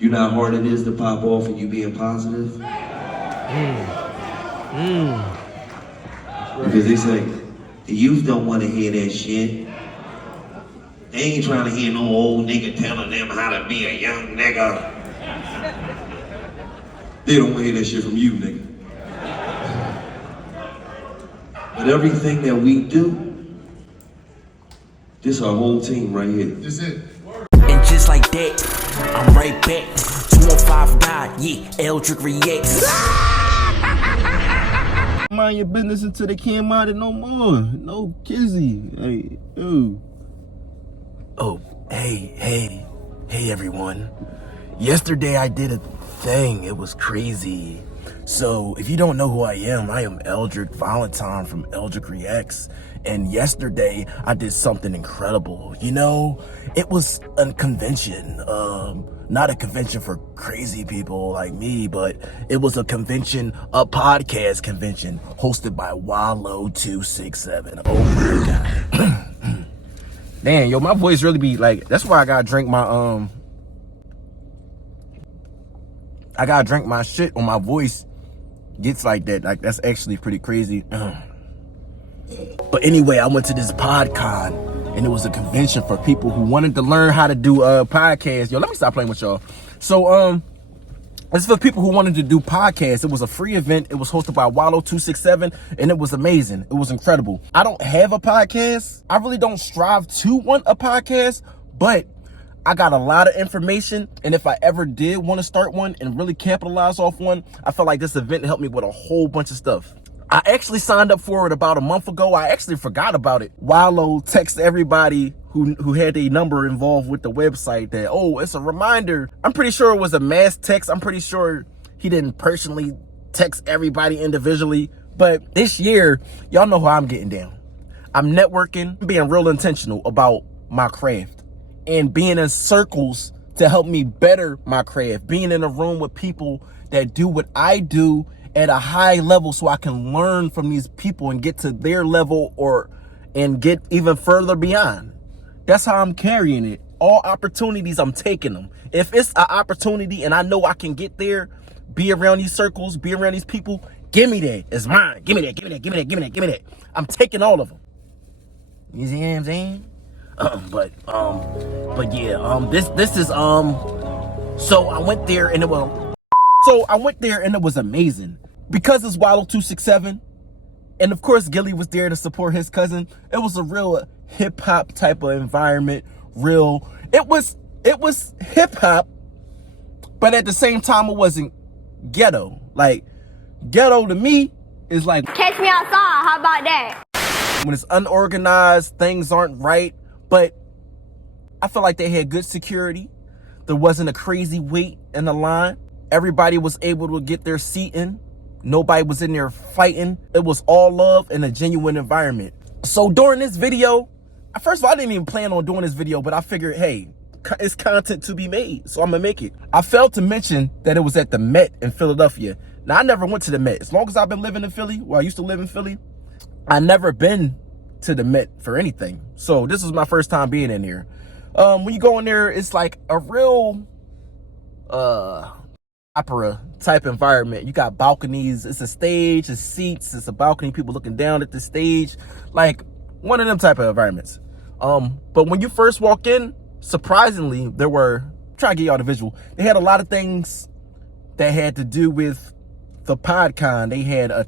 You know how hard it is to pop off and you being positive? Because they say, the youth don't want to hear that shit. They ain't trying to hear no old nigga telling them how to be a young nigga. They don't want to hear that shit from you, nigga. But everything that we do, this our whole team right here. This it. And just like that, I'm right back. 215 God, yeah, Eldric reacts. Mind your business until they can't mind it no more. No kizzy. Hey, ooh. Oh, hey everyone. Yesterday I did a thing. It was crazy. So if you don't know who I am Eldric Valentine from Eldric Reacts. And yesterday I did something incredible. You know, it was a convention. Not a convention for crazy people like me, but it was a convention, a podcast convention hosted by Wallo267. Oh my God. Damn, yo, my voice really be like, that's why I gotta drink my shit when my voice gets like that. Like, that's actually pretty crazy. But anyway, I went to this Podcon, and it was a convention for people who wanted to learn how to do podcasts. Yo, let me stop playing with y'all. So, it's for people who wanted to do podcasts. It was a free event. It was hosted by Wallo267, and it was amazing. It was incredible. I don't have a podcast. I really don't strive to want a podcast, but I got a lot of information, and if I ever did want to start one and really capitalize off one, I felt like this event helped me with a whole bunch of stuff. I actually signed up for it about a month ago. I actually forgot about it. Wallo texted everybody who had a number involved with the website that, oh, it's a reminder. I'm pretty sure it was a mass text. I'm pretty sure he didn't personally text everybody individually. But this year, y'all know how I'm getting down. I'm networking, being real intentional about my craft, and being in circles to help me better my craft, being in a room with people that do what I do at a high level so I can learn from these people and get to their level and get even further beyond. That's how I'm carrying it. All opportunities, I'm taking them. If it's an opportunity and I know I can get there, be around these circles, be around these people, give me that. It's mine. Give me that, give me that, give me that, give me that, give me that. I'm taking all of them. You see what I'm saying? But yeah, this is, so I went there and it was amazing because it's Wallo267, and of course Gilly was there to support his cousin. It was a real hip hop type of environment. It was hip hop, but at the same time it wasn't ghetto. Like, ghetto to me is like, catch me outside. How about that? When it's unorganized, things aren't right. But I feel like they had good security. There wasn't a crazy wait in the line. Everybody was able to get their seat in. Nobody was in there fighting. It was all love and a genuine environment. So during this video, first of all, I didn't even plan on doing this video, but I figured, hey, it's content to be made, so I'm gonna make it. I failed to mention that it was at the Met in Philadelphia. Now, I never went to the Met. As long as I've been living in Philly, I used to live in Philly, I never been to the Met for anything. So this was my first time being in here. When you go in there, it's like a real opera type environment. You got balconies, it's a stage, it's seats, it's a balcony, people looking down at the stage, like one of them type of environments. But when you first walk in, surprisingly, try to get y'all the visual, they had a lot of things that had to do with the Podcon. They had a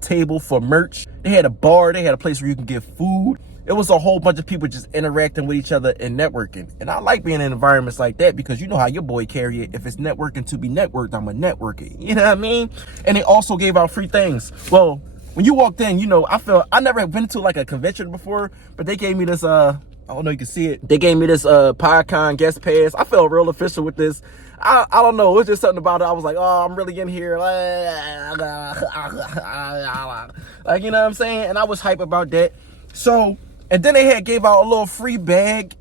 table for merch, they had a bar, they had a place where you can get food. It was a whole bunch of people just interacting with each other and networking. And I like being in environments like that because you know how your boy carry it. If it's networking to be networked, I'm a networker. You know what I mean? And they also gave out free things. Well, when you walked in, you know, I never been to like a convention before, but they gave me this, I don't know if you can see it. They gave me this Podcon guest pass. I felt real official with this. I don't know. It was just something about it. I was like, oh, I'm really in here. Like, you know what I'm saying? And I was hype about that. So, and then they gave out a little free bag,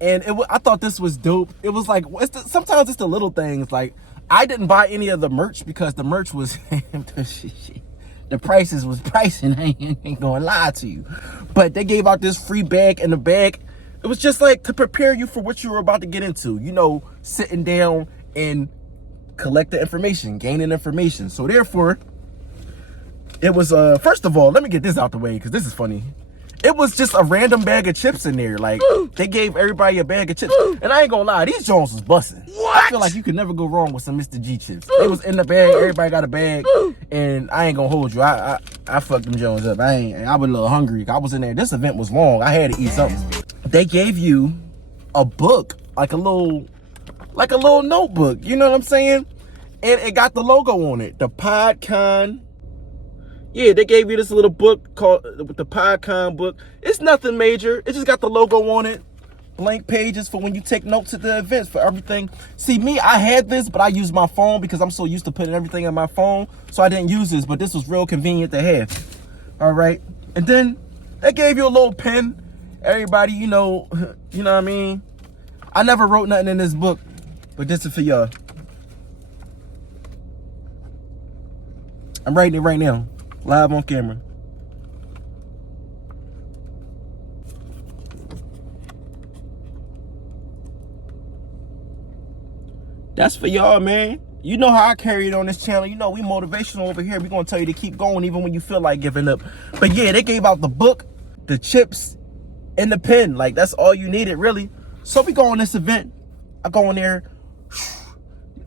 and I thought this was dope. It was like, sometimes it's the little things. Like, I didn't buy any of the merch because the merch was, the prices was pricing. I ain't gonna lie to you. But they gave out this free bag, and the bag It was just like to prepare you for what you were about to get into, you know, sitting down and collect the information, gaining information. So therefore, it was, first of all, let me get this out the way because this is funny. It was just a random bag of chips in there. Like, they gave everybody a bag of chips. And I ain't gonna lie, these Jones was busting. I feel like you could never go wrong with some Mr. G chips. They was in the bag, everybody got a bag, and I ain't gonna hold you. I fucked them Jones up. I was a little hungry. I was in there. This event was long. I had to eat something. They gave you a book, like a little notebook. You know what I'm saying? And it got the logo on it, the Podcon. Yeah, they gave you this little book called the Podcon book. It's nothing major. It just got the logo on it. Blank pages for when you take notes at the events for everything. See, me, I had this, but I used my phone because I'm so used to putting everything in my phone. So I didn't use this, but this was real convenient to have. All right. And then they gave you a little pen. Everybody, you know what I mean? I never wrote nothing in this book, but this is for y'all. I'm writing it right now. Live on camera. That's for y'all, man. You know how I carry it on this channel. You know we motivational over here. We're going to tell you to keep going even when you feel like giving up. But yeah, they gave out the book, the chips, and the pen. Like, that's all you needed, really. So we go on this event. I go in there.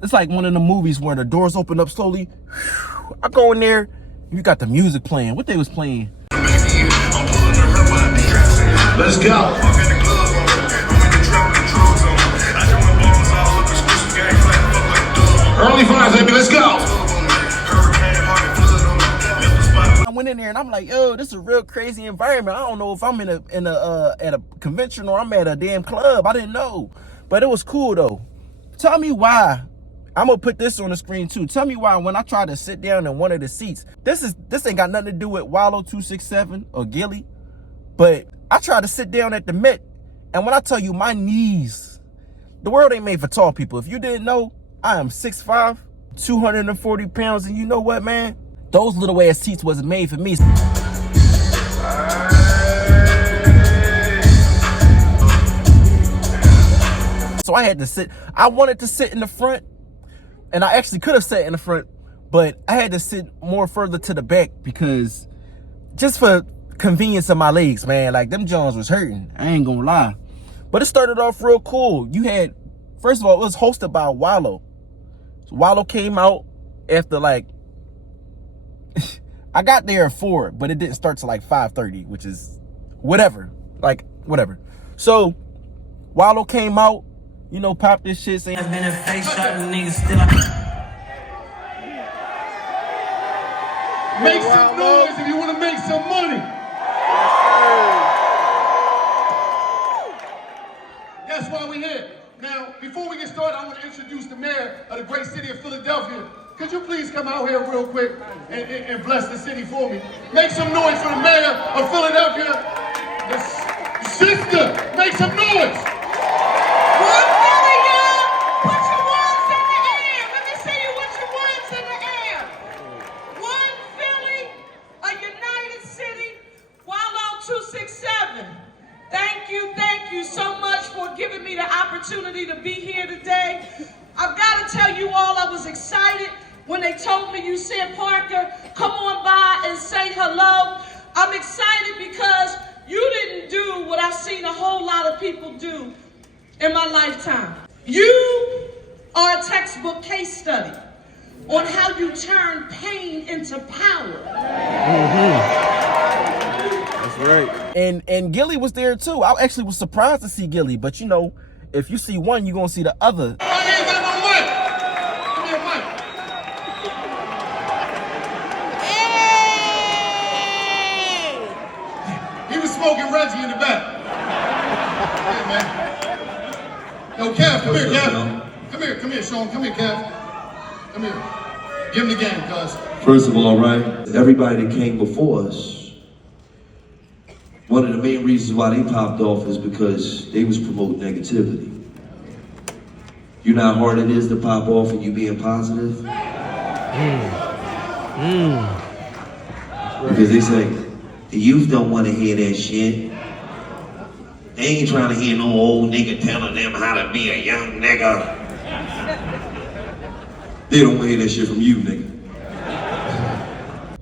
It's like one of the movies where the doors open up slowly. I go in there. You got the music playing. What they was playing? Let's go. Early finds, baby. Let's go. I went in there and I'm like, yo, this is a real crazy environment. I don't know if I'm at a convention or I'm at a damn club. I didn't know, but it was cool though. Tell me why. I'm gonna put this on the screen too. Tell me why when I try to sit down in one of the seats, this ain't got nothing to do with Wallo267 or Gilly, but I tried to sit down at the Met, and when I tell you my knees, the world ain't made for tall people. If you didn't know, I am 6'5", 240 pounds, and you know what, man? Those little ass seats wasn't made for me. So I had to sit. I wanted to sit in the front. And I actually could have sat in the front, but I had to sit more further to the back because just for convenience of my legs, man, like them Jones was hurting. I ain't gonna lie. But it started off real cool. You had, first of all, it was hosted by Wallo. So Wallo came out after like, I got there at 4, but it didn't start till like 5:30, which is whatever. Like, whatever. So Wallo came out. You know, pop this shit saying. I've been a face shot and niggas still. Make some noise if you want to make some money. That's why we're here. Now, before we get started, I want to introduce the mayor of the great city of Philadelphia. Could you please come out here real quick and bless the city for me? Make some noise for the mayor of Philadelphia. The sister, make some noise. Thank you so much for giving me the opportunity to be here today. I've got to tell you all, I was excited when they told me you said, Parker, come on by and say hello. I'm excited because you didn't do what I've seen a whole lot of people do in my lifetime. You are a textbook case study on how you turn pain into power. That's right. And Gilly was there too. I actually was surprised to see Gilly, but you know, if you see one, you're gonna see the other. I ain't got no mic. Give me a mic. Hey! He was smoking Reggie in the back. Hey, man. Yo, Kev, come here, Kev. Come here, Sean. Come here, Kev. Come here. Give him the game, cuz. First of all, right, everybody that came before us, one of the main reasons why they popped off is because they was promoting negativity. You know how hard it is to pop off and you being positive? Because they say, the youth don't want to hear that shit. They They ain't trying to hear no old nigga telling them how to be a young nigga. They don't want to hear that shit from you, nigga.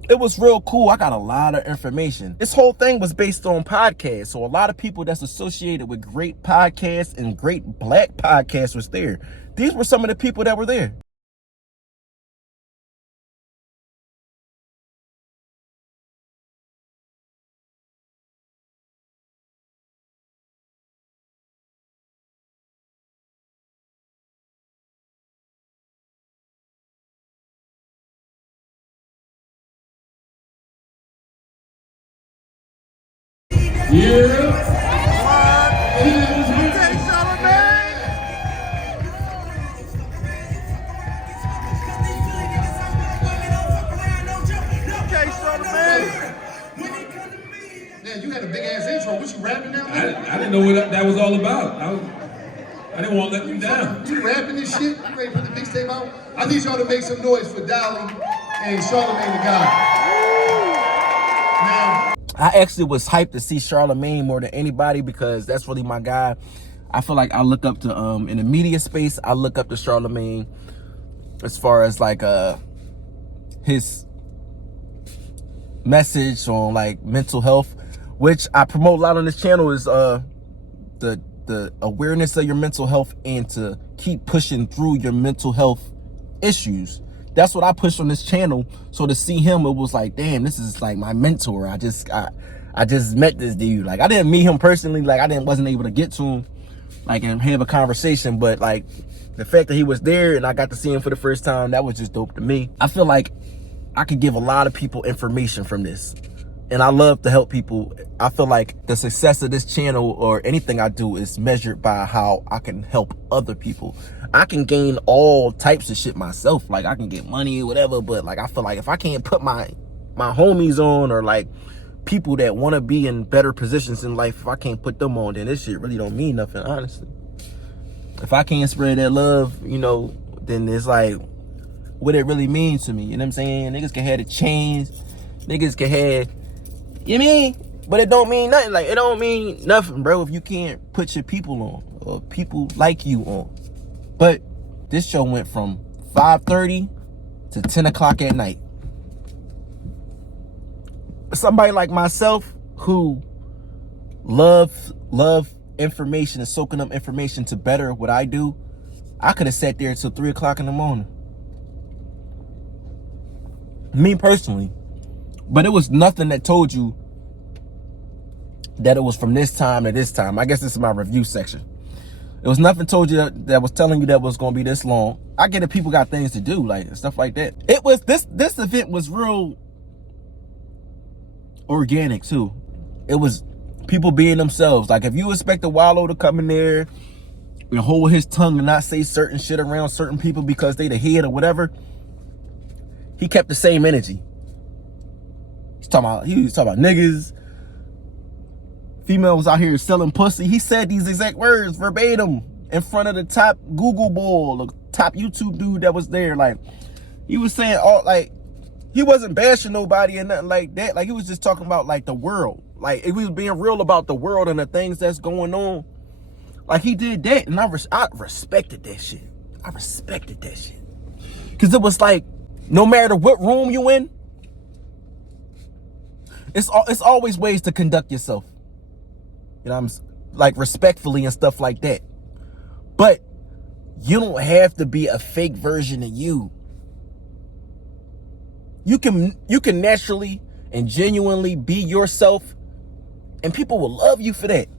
It was real cool. I got a lot of information. This whole thing was based on podcasts. So a lot of people that's associated with great podcasts and great black podcasts was there. These were some of the people that were there. Man, you had a big ass intro. What you rapping now? I didn't know what that was all about. I didn't want to let you down. You rapping this shit? You ready to put the mixtape out? I need y'all to make some noise for Dolly and Charlamagne the God. Now, I actually was hyped to see Charlamagne more than anybody because that's really my guy. I feel like I look up to in the media space, I look up to Charlamagne as far as like his message on like mental health, which I promote a lot on this channel, is the awareness of your mental health and to keep pushing through your mental health issues. That's what I push on this channel. So to see him, it was like, damn, this is like my mentor. I just met this dude. Like I didn't meet him personally. Like I wasn't able to get to him, like, and have a conversation. But like the fact that he was there and I got to see him for the first time, that was just dope to me. I feel like I could give a lot of people information from this. And I love to help people. I feel like the success of this channel or anything I do is measured by how I can help other people. I can gain all types of shit myself. Like I can get money or whatever, but like I feel like if I can't put my homies on, or like people that want to be in better positions in life, if I can't put them on, then this shit really don't mean nothing, honestly. If I can't spread that love, you know, then it's like what it really means to me. You know what I'm saying? Niggas can have the chains, niggas can have, you know what I mean? But it don't mean nothing. Like it don't mean nothing, bro, if you can't put your people on or people like you on. But this show went from 5:30 to 10 o'clock at night. Somebody like myself who love information and soaking up information to better what I do, I could have sat there until 3 o'clock in the morning. Me personally. But it was nothing that told you that it was from this time to this time. I guess this is my review section. It was nothing told you that was telling you that was going to be this long. I get it, people got things to do, like stuff like that. It was this event was real organic too. It was people being themselves. Like if you expect a Wallo to come in there and hold his tongue and not say certain shit around certain people because they the head or whatever, he kept the same energy. He was talking about niggas, females out here selling pussy. He said these exact words verbatim in front of the top Google boy, the top YouTube dude that was there. Like he was saying all, like he wasn't bashing nobody and nothing like that. Like he was just talking about like the world. Like it was being real about the world and the things that's going on. Like he did that, and I respected that shit. I respected that shit. Cause it was like, no matter what room you in, it's always ways to conduct yourself. You know, I'm like respectfully and stuff like that. But you don't have to be a fake version of you. You can naturally and genuinely be yourself, and people will love you for that.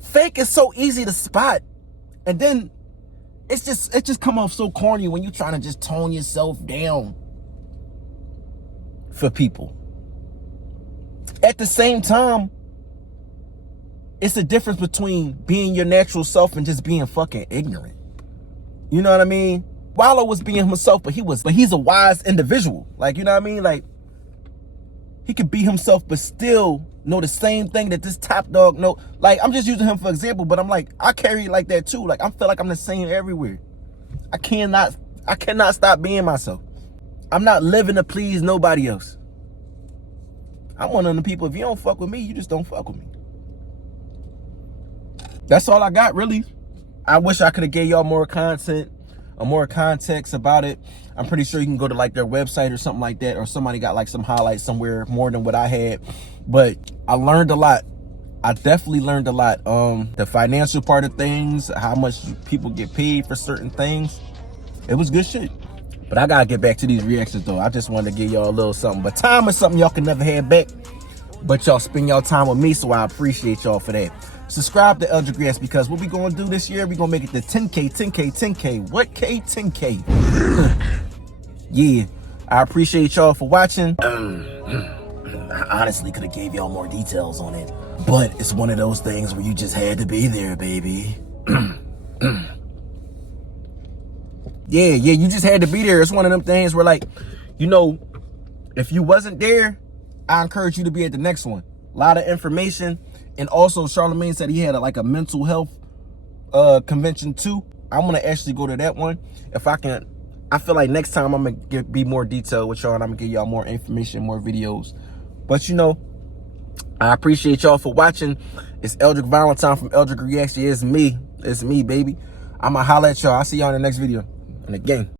Fake is so easy to spot, and then it just come off so corny when you're trying to just tone yourself down for people. At the same time, it's a difference between being your natural self and just being fucking ignorant. You know what I mean? Wallo was being himself, but he's a wise individual. Like, you know what I mean? Like, he could be himself, but still know the same thing that this top dog know. Like, I'm just using him for example, but I'm like, I carry it like that too. Like, I feel like I'm the same everywhere. I cannot stop being myself. I'm not living to please nobody else. I'm one of the people, if you don't fuck with me, you just don't fuck with me. that's all I got, really. I wish I could have gave y'all more content or more context about it. I'm pretty sure you can go to like their website or something like that, or somebody got like some highlights somewhere more than what I had. But I learned a lot. I definitely learned a lot. The financial part of things, how much people get paid for certain things. It was good shit. But I gotta get back to these reactions though. I just wanted to give y'all a little something. But time is something y'all can never have back. But y'all spend y'all time with me, so I appreciate y'all for that. Subscribe to Eldric Valentine, because what we gonna do this year, we gonna make it to 10K, 10K, 10K. What K? 10K. Yeah, I appreciate y'all for watching. I honestly could have gave y'all more details on it, but it's one of those things where you just had to be there, baby. Yeah, you just had to be there. It's one of them things where, like, you know, if you wasn't there, I encourage you to be at the next one. A lot of information. And also, Charlamagne said he had a mental health convention too. I'm gonna actually go to that one if I can. I feel like next time I'm gonna be more detailed with y'all, and I'm gonna give y'all more information, more videos. But you know, I appreciate y'all for watching. It's Eldric Valentine from Eldric Reaction. It's me, baby. I'm gonna holler at y'all. I'll see y'all in the next video. And again,